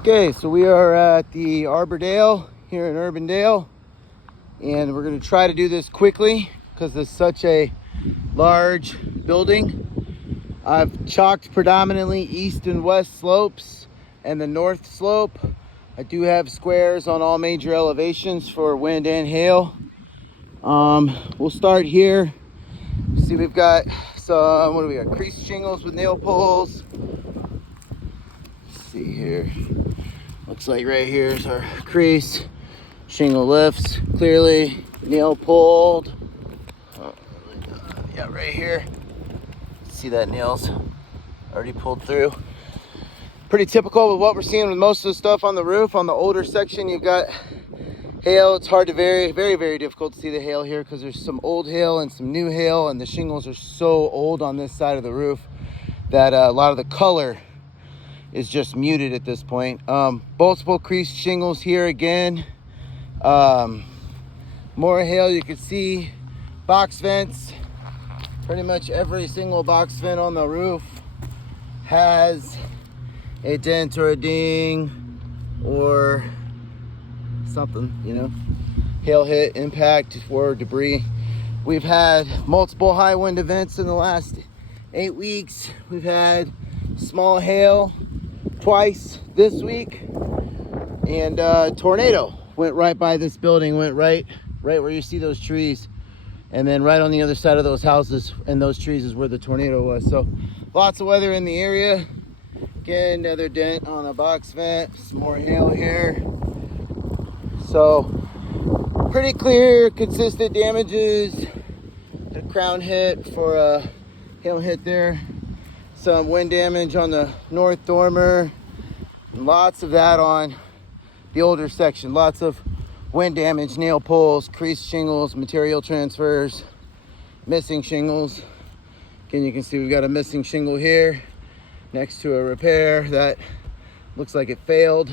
Okay, so we are at the Arbordale here in Urbandale, and we're going to try to do this quickly because it's such a large building. I've chalked predominantly east and west slopes and the north slope. I do have squares on all major elevations for wind and hail. We'll start here. See, we've got some, what do we got? Crease shingles with nail poles. Let's see here. Looks like right here is our crease. Shingle lifts, clearly nail pulled. Yeah, right here. See that nail's already pulled through. Pretty typical with what we're seeing with most of the stuff on the roof. On the older section, you've got hail. It's hard to very difficult to see the hail here because there's some old hail and some new hail, and the shingles are so old on this side of the roof that a lot of the color is just muted at this point. Multiple creased shingles here again. More hail. You can see box vents. Pretty much every single box vent on the roof has a dent or a ding or something, you know, hail hit, impact, or debris. We've had multiple high wind events in the last 8 weeks. We've had small hail twice this week, and tornado went right by this building, went right where you see those trees, and then right on the other side of those houses and those trees is where the tornado was. So lots of weather in the area. Again, another dent on a box vent, some more hail here. So pretty clear, consistent damages. A crown hit for a hail hit there. Some wind damage on the north dormer. Lots of that on the older section. Lots of wind damage, nail pulls, creased shingles, material transfers, missing shingles. Again, you can see we've got a missing shingle here next to a repair that looks like it failed.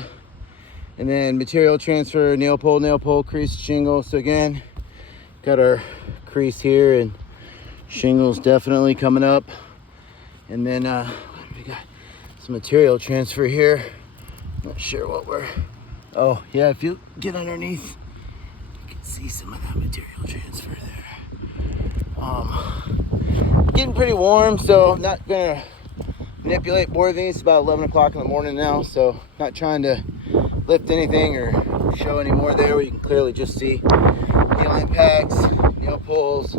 And then material transfer, nail pull, creased shingle. So again, got our crease here and shingles definitely coming up. And then we got some material transfer here. Not sure what we're, oh yeah, if you get underneath, you can see some of that material transfer there. Getting pretty warm, so I'm not gonna manipulate more of these. It's about 11 o'clock in the morning now, so not trying to lift anything or show any more there. We can clearly just see nail impacts, nail pulls,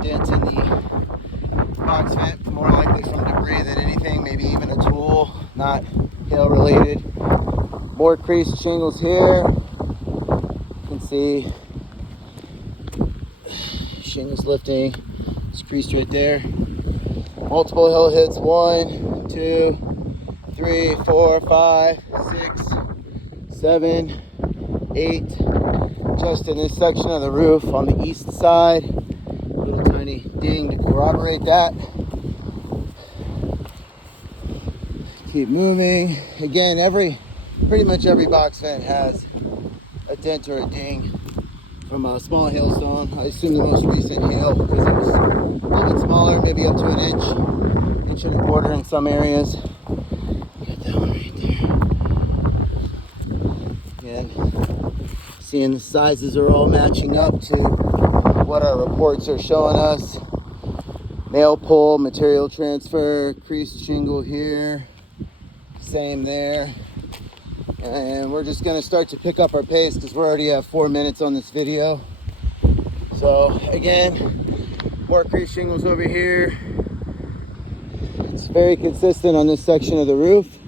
dents in the box vent, more likely from debris than anything, maybe even a tool, not hail related. More creased shingles here. You can see shingles lifting. It's creased right there. Multiple hail hits. 1, 2, 3, 4, 5, 6, 7, 8. Just in this section of the roof on the east side. Little tiny ding to corroborate that. Keep moving. Again, pretty much every box vent has a dent or a ding from a small hailstone. I assume the most recent hail because it was a little bit smaller, maybe up to an inch and a quarter in some areas. Got that one right there. Again, seeing the sizes are all matching up to what our reports are showing us. Nail pull, material transfer, creased shingle here, same there. And we're just gonna start to pick up our pace because we're already at 4 minutes on this video. So again, more creased shingles over here. It's very consistent on this section of the roof.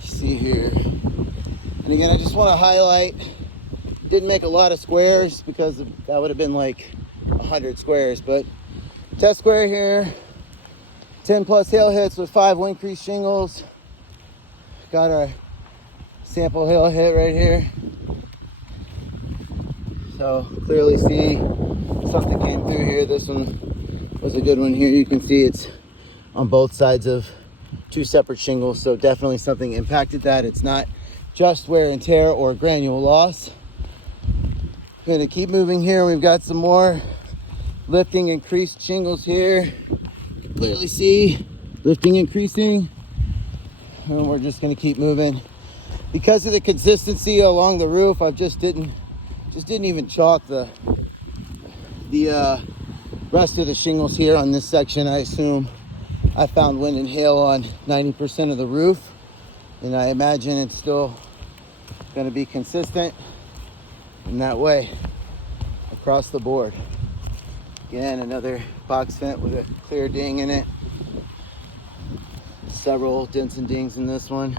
See here. And again, I just want to highlight, didn't make a lot of squares because that would have been like 100 squares, but test square here, 10 plus hail hits with 5 wind crease shingles. Got our sample hail hit right here. So clearly see something came through here. This one was a good one here. You can see it's on both sides of 2 separate shingles. So definitely something impacted that. It's not just wear and tear or granule loss. I'm gonna keep moving here. We've got some more lifting and creased shingles here. You can clearly see lifting and creasing. And we're just gonna keep moving. Because of the consistency along the roof, I just didn't even chalk the rest of the shingles here on this section. I assume I found wind and hail on 90% of the roof, and I imagine it's still going to be consistent in that way across the board. Again, another box vent with a clear ding in it. Several dents and dings in this one.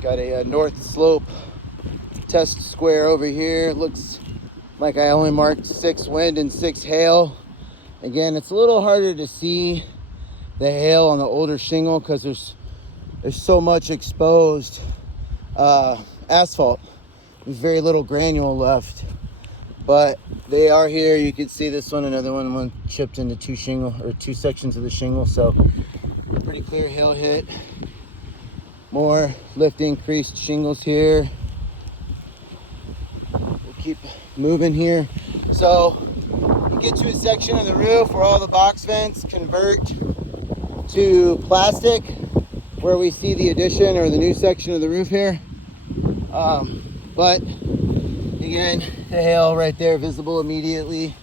Got a north slope test square over here. Looks like I only marked 6 wind and 6 hail. Again, it's a little harder to see the hail on the older shingle because there's so much exposed asphalt. There's very little granule left, but they are here. You can see this one, another one chipped into 2 sections of the shingle. So pretty clear hail hit. More lifting creased shingles here. We'll keep moving here. So you get to a section of the roof where all the box vents convert to plastic, where we see the addition or the new section of the roof here. But again, the hail right there visible immediately.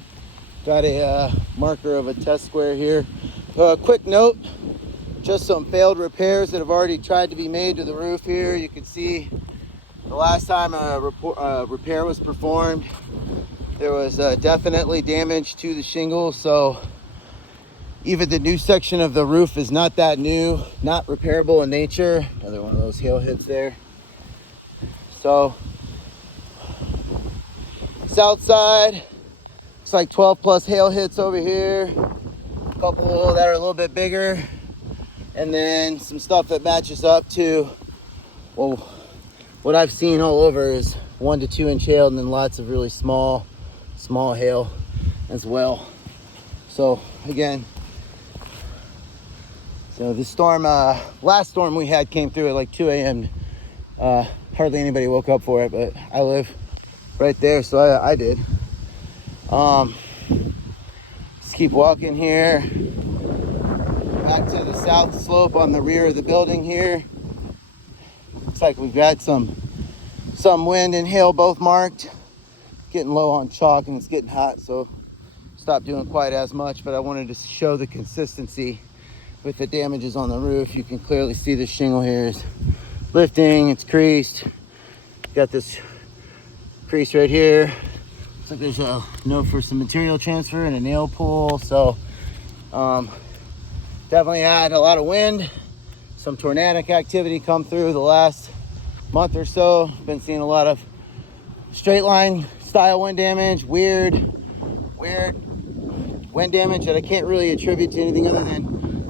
Got a marker of a test square here. Quick note, just some failed repairs that have already tried to be made to the roof here. You can see the last time a repair was performed, there was definitely damage to the shingle. So even the new section of the roof is not that new, not repairable in nature. Another one of those hail hits there. So south side, looks like 12 plus hail hits over here. A couple that are a little bit bigger. And then some stuff that matches up to, well, what I've seen all over is 1 to 2 inch hail, and then lots of really small hail as well. So again, so the storm, last storm we had came through at like 2 a.m. Hardly anybody woke up for it, but I live right there, so I did. Let's keep walking here. Back to the south slope on the rear of the building here. Looks like we've got some wind and hail both marked. Getting low on chalk and it's getting hot, so stopped doing quite as much, but I wanted to show the consistency with the damages on the roof. You can clearly see the shingle here is lifting, it's creased. Got this crease right here. Looks like there's a note for some material transfer and a nail pull. So definitely had a lot of wind, some tornadic activity come through the last month or so. Been seeing a lot of straight line style wind damage, weird wind damage that I can't really attribute to anything other than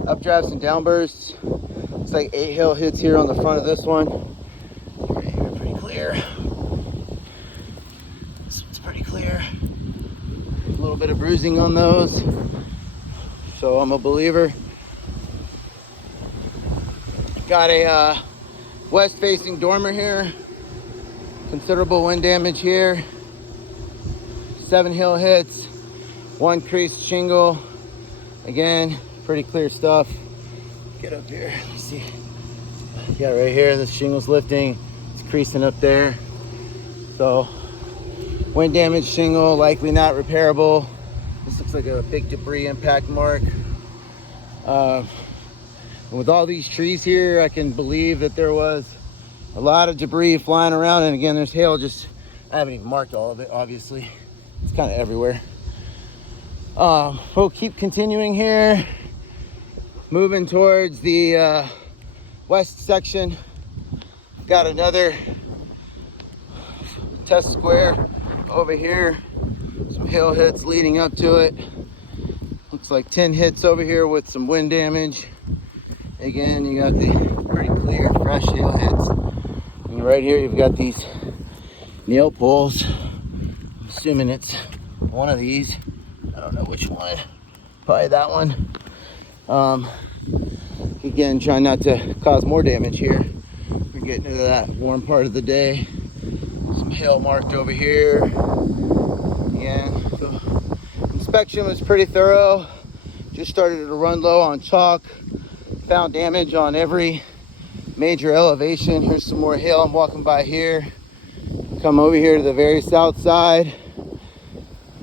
updrafts and downbursts. It's like 8 hail hits here on the front of this one. Right here, pretty clear. This one's pretty clear. A little bit of bruising on those, so I'm a believer. Got a west facing dormer here. Considerable wind damage here. 7 hail hits, 1 creased shingle. Again, pretty clear stuff. Get up here, let me see. Yeah, right here, this shingle's lifting. It's creasing up there. So, wind damage shingle, likely not repairable. This looks like a big debris impact mark. And with all these trees here, I can believe that there was a lot of debris flying around. And again, there's hail just, I haven't even marked all of it, obviously. It's kind of everywhere. We'll keep continuing here. Moving towards the west section. Got another test square over here. Some hail hits leading up to it. Looks like 10 hits over here with some wind damage. Again, you got the pretty clear, fresh hail hits. And right here, you've got these nail pulls. I'm assuming it's one of these. I don't know which one. Probably that one. Again, trying not to cause more damage here. We're getting into that warm part of the day. Some hail marked over here. Again, the inspection was pretty thorough. Just started to run low on chalk. Found damage on every major elevation. Here's some more hail. I'm walking by here. Come over here to the very south side.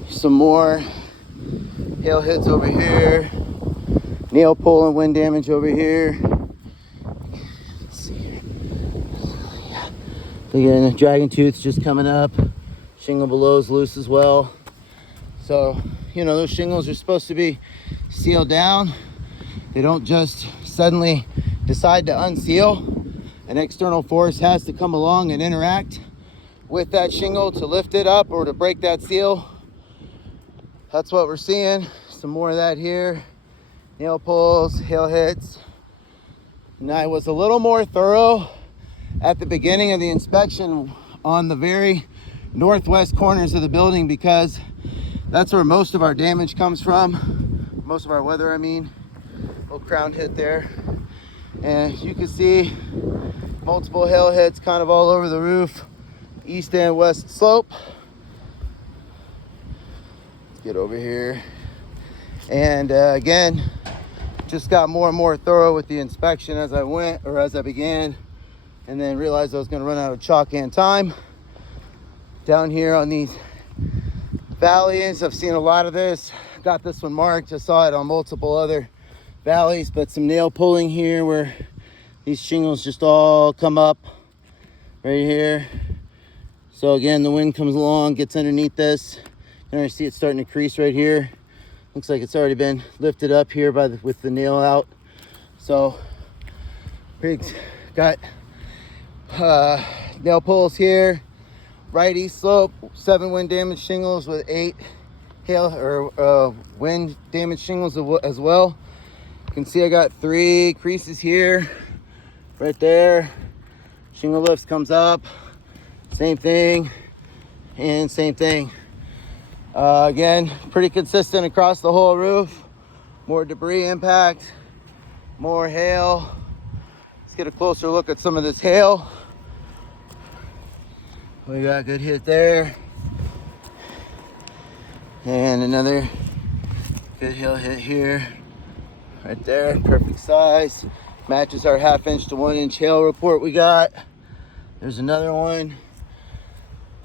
Some more hail hits over here. Nail pull and wind damage over here. Let's see here. Again, dragon tooth's just coming up. Shingle below is loose as well. So, you know, those shingles are supposed to be sealed down. They don't just suddenly decide to unseal. An external force has to come along and interact with that shingle to lift it up or to break that seal. That's what we're seeing. Some more of that here. Nail pulls, hail hits. And I was a little more thorough at the beginning of the inspection on the very northwest corners of the building because that's where most of our damage comes from. Most of our weather, I mean. Little crown hit there. And you can see multiple hail hits kind of all over the roof, east and west slope. Let's get over here. And again, just got more and more thorough with the inspection as I went, or as I began, and then realized I was gonna run out of chalk and time. Down here on these valleys, I've seen a lot of this. Got this one marked, I saw it on multiple other valleys, but some nail pulling here where these shingles just all come up right here. So again, the wind comes along, gets underneath this, and I see it starting to crease right here. Looks like it's already been lifted up here with the nail out. So pigs got nail pulls here. Right east slope, 7 wind damage shingles with 8 hail or wind damage shingles as well. You can see I got 3 creases here, right there. Shingle lifts comes up, same thing, and same thing. Again, pretty consistent across the whole roof. More debris impact, more hail. Let's get a closer look at some of this hail. We got a good hit there. And another good hail hit here. Right there, perfect size. Matches our 1/2 inch to 1 inch hail report we got. There's another one.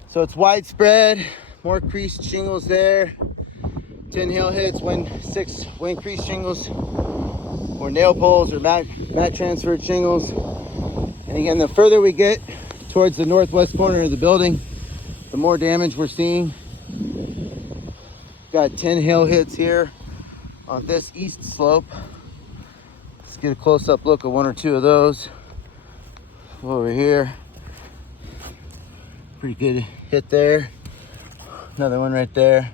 So it's widespread. More creased shingles there. 10 hail hits, 6 wind creased shingles, or nail pulls, or mat transferred shingles. And again, the further we get towards the northwest corner of the building, the more damage we're seeing. Got 10 hail hits here on this east slope. Let's get a close-up look at 1 or 2 of those. Over here, pretty good hit there. Another one right there.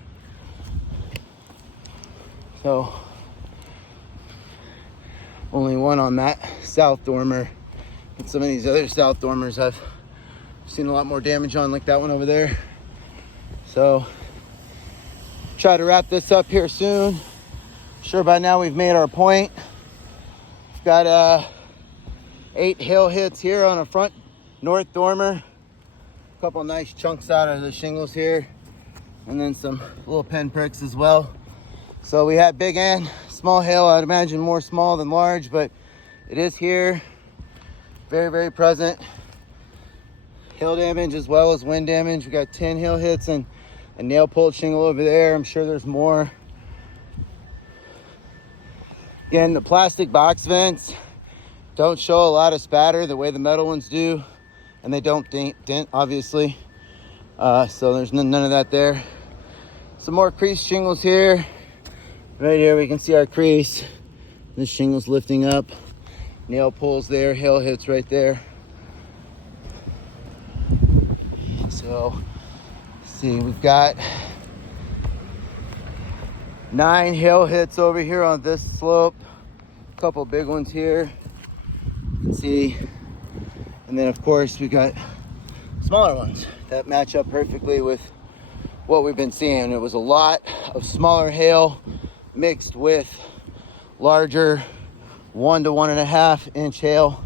So only one on that south dormer. And some of these other south dormers I've seen a lot more damage on, like that one over there. So try to wrap this up here soon. Sure, by now we've made our point. We've got 8 hail hits here on a front north dormer. A couple nice chunks out of the shingles here, and then some little pin pricks as well. So we had big and small hail. I'd imagine more small than large, but it is here. Very, very present. Hail damage as well as wind damage. We got 10 hail hits and a nail pulled shingle over there. I'm sure there's more. Again, the plastic box vents don't show a lot of spatter the way the metal ones do, and they don't dent obviously. So there's none of that there. Some more creased shingles here. Right here we can see our crease. This shingle's lifting up. Nail pulls there, hail hits right there. So let's see, we've got 9 hail hits over here on this slope. A couple big ones here. You can see. And then of course we got smaller ones that match up perfectly with what we've been seeing. It was a lot of smaller hail mixed with larger 1 to 1.5 inch hail.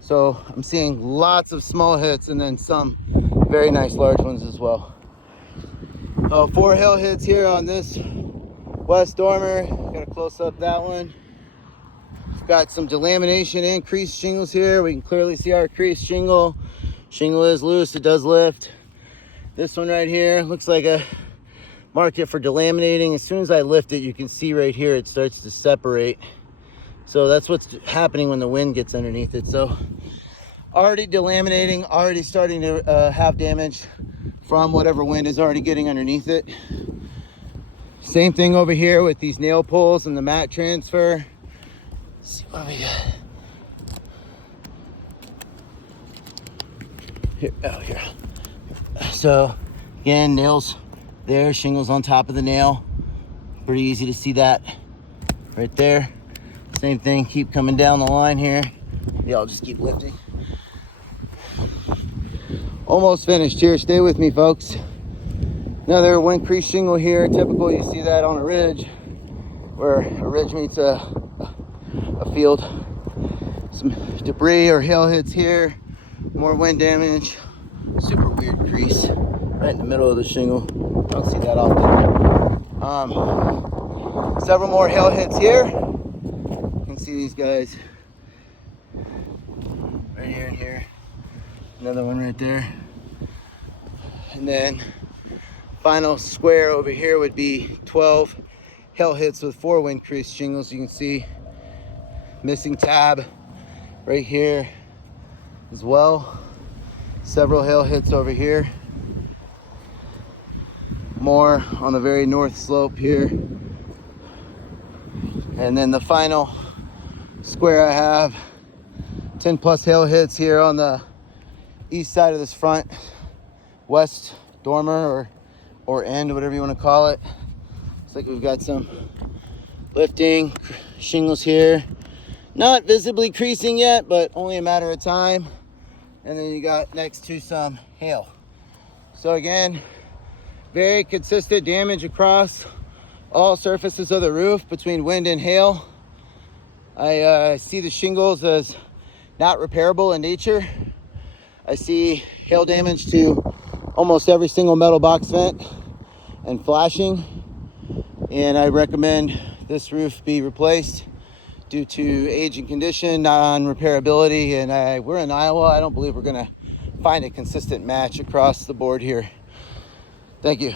So I'm seeing lots of small hits and then some very nice large ones as well. 4 hail hits here on this west dormer. Got to close up that one. Got some delamination and creased shingles here. We can clearly see our creased shingle. Shingle is loose, it does lift. This one right here looks like a market for delaminating. As soon as I lift it, you can see right here it starts to separate. So that's what's happening when the wind gets underneath it. So already delaminating, already starting to have damage from whatever wind is already getting underneath it. Same thing over here with these nail pulls and the mat transfer. Let's see what we got. Here, oh, here. So again, nails there, shingles on top of the nail. Pretty easy to see that right there. Same thing, keep coming down the line here. Yeah, I'll just keep lifting. Almost finished here, stay with me folks. Another wind crease shingle here. Typical, you see that on a ridge, where a ridge meets a field. Some debris or hail hits here, more wind damage. Super weird crease right in the middle of the shingle. Don't see that often. Several more hail hits here. You can see these guys right here and here. Another one right there. And then final square over here would be 12 hail hits with 4 wind crease shingles. You can see missing tab right here as well. Several hail hits over here. More on the very north slope here. And then the final square I have 10 plus hail hits here on the east side of this front west dormer or end, whatever you want to call it. Looks like we've got some lifting shingles here, not visibly creasing yet, but only a matter of time. And then you got next to some hail. So again, very consistent damage across all surfaces of the roof between wind and hail. I see the shingles as not repairable in nature. I see hail damage to almost every single metal box vent and flashing. And I recommend this roof be replaced due to age and condition, non-repairability. And we're in Iowa. I don't believe we're gonna find a consistent match across the board here. Thank you.